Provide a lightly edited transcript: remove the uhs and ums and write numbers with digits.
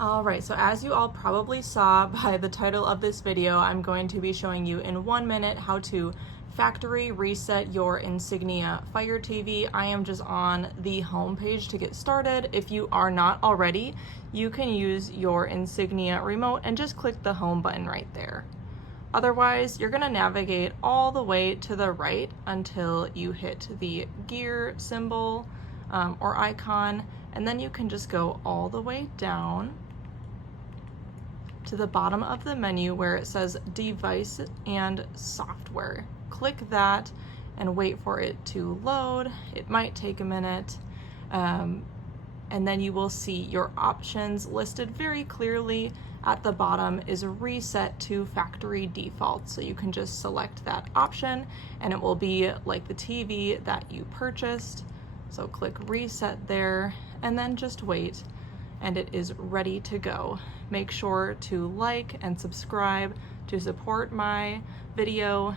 Alright, so as you all probably saw by the title of this video, I'm going to be showing you in 1 minute how to factory reset your Insignia Fire TV. I am just on the home page to get started. If you are not already, you can use your Insignia remote and just click the home button right there. Otherwise, you're going to navigate all the way to the right until you hit the gear symbol or icon, and then you can just go all the way down to the bottom of the menu where it says device and software. Click that and wait for it to load. It might take a minute, and then you will see your options listed very clearly. At the bottom is reset to factory default, so you can just select that option and it will be like the TV that you purchased. So click reset there and then just wait, and it is ready to go. Make sure to like and subscribe to support my video.